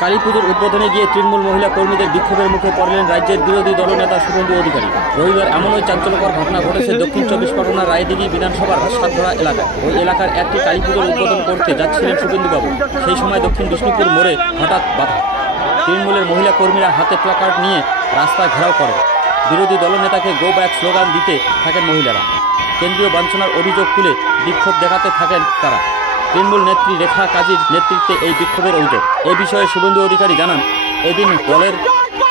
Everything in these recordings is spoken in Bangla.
কালীপুজোর উদ্বোধনে গিয়ে তৃণমূল মহিলা কর্মীদের বিক্ষোভের মুখে পড়লেন রাজ্যের বিরোধী দলনেতা শুভেন্দু অধিকারী। রবিবার এমনই চাঞ্চল্যকর ঘটনা ঘটেছে দক্ষিণ চব্বিশ পরগনার রায়দিঘি বিধানসভার সাতধরা এলাকায়। ওই এলাকার একটি কালীপুজোর উদ্বোধন করতে যাচ্ছিলেন শুভেন্দুবাবু। সেই সময় দক্ষিণ বিষ্ণুপুর মোড়ে হঠাৎ বাধা। তৃণমূলের মহিলা কর্মীরা হাতে প্ল্যাকার্ড নিয়ে রাস্তা ঘেরাও করেন। বিরোধী দলনেতাকে গো ব্যাক স্লোগান দিতে থাকেন মহিলারা। কেন্দ্রীয় বঞ্চনার অভিযোগ তুলে বিক্ষোভ দেখাতে থাকেন তারা। তৃণমূল নেত্রী রেখা কাজীর নেতৃত্বে এই বিক্ষোভের অভিযোগ। এ বিষয়ে শুভেন্দু অধিকারী জানান,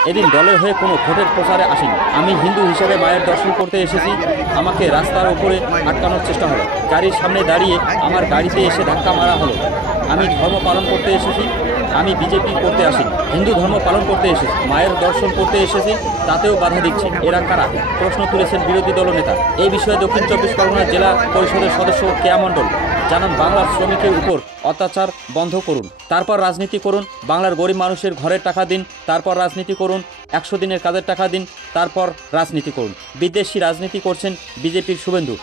এদিন দলের হয়ে কোনো ভোটের প্রচারে আসেনি। আমি হিন্দু হিসেবে মায়ের দর্শন করতে এসেছি। আমাকে রাস্তার উপরে আটকানোর চেষ্টা হলো। গাড়ির সামনে দাঁড়িয়ে আমার গাড়িতে এসে ধাক্কা মারা হলো। আমি ধর্ম পালন করতে এসেছি। আমি বিজেপি করতে আসিনি, হিন্দু ধর্ম পালন করতে এসেছি, মায়ের দর্শন করতে এসেছি, তাতেও বাধা দিচ্ছে। এরা কারা? প্রশ্ন তুলেছেন বিরোধী দলনেতা। এই বিষয়ে দক্ষিণ চব্বিশ পরগনা জেলা পরিষদের সদস্য কেয়া মণ্ডল জানান, বাংলার শ্রমিকের উপর অত্যাচার বন্ধ করুন, তারপর রাজনীতি করুন। বাংলার গরিব মানুষের ঘরের টাকা দিন, তারপর রাজনীতি করুন। 100 দিনের কাজের টাকা দিন, তারপর রাজনীতি করুন। বিদেশি রাজনীতি করছেন বিজেপির শুভেন্দু।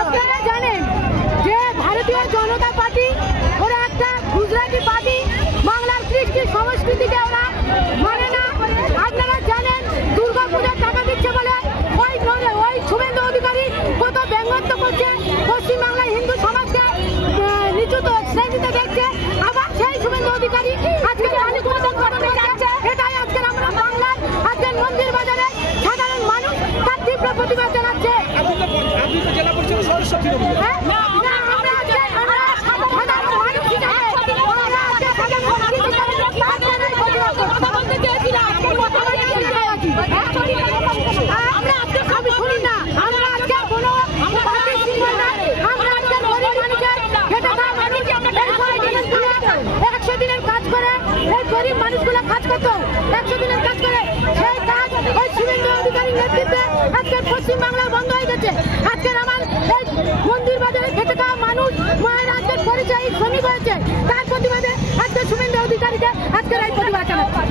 আপনারা জানেন যে ভারতীয় জনতা পার্টি ওরা একটা গুজরাটি পার্টি, বাংলার কৃষ্টি সংস্কৃতিকে ওরা মানে না। আপনারা জানেন দুর্গাপূজার টাকা দিচ্ছে বলে ওই শুভেন্দু অধিকারী কত ব্যঙ্গত্ব করছে, পশ্চিমবাংলায় হিন্দু সমাজকে নিচু শ্রেণীতে দেখছে। আবার সেই শুভেন্দু অধিকারী আজকে এটাই আজকের আমরা বাংলার আজকের মন্দির বাজারে সাধারণ মানুষ তার তীব্র প্রতিবাদ জানাচ্ছে। জেলা পরিষদের সদস্য গরিব মানুষগুলো কাজ করতো, 100 দিনের কাজ করে সেই কাজ ওই শুভেন্দু অধিকারীর নেতৃত্বে আজকের পশ্চিমবাংলা বন্ধ হয়ে গেছে। আজকের আমার এই মন্দির বাজারে খেটে খাওয়া মানুষ মায়ের আজকের পরিচয় শ্রমিক হয়েছে, তার প্রতিবাদে আজকে শুভেন্দু অধিকারীকে আজকের এই প্রতিবাদ জানাচ্ছে।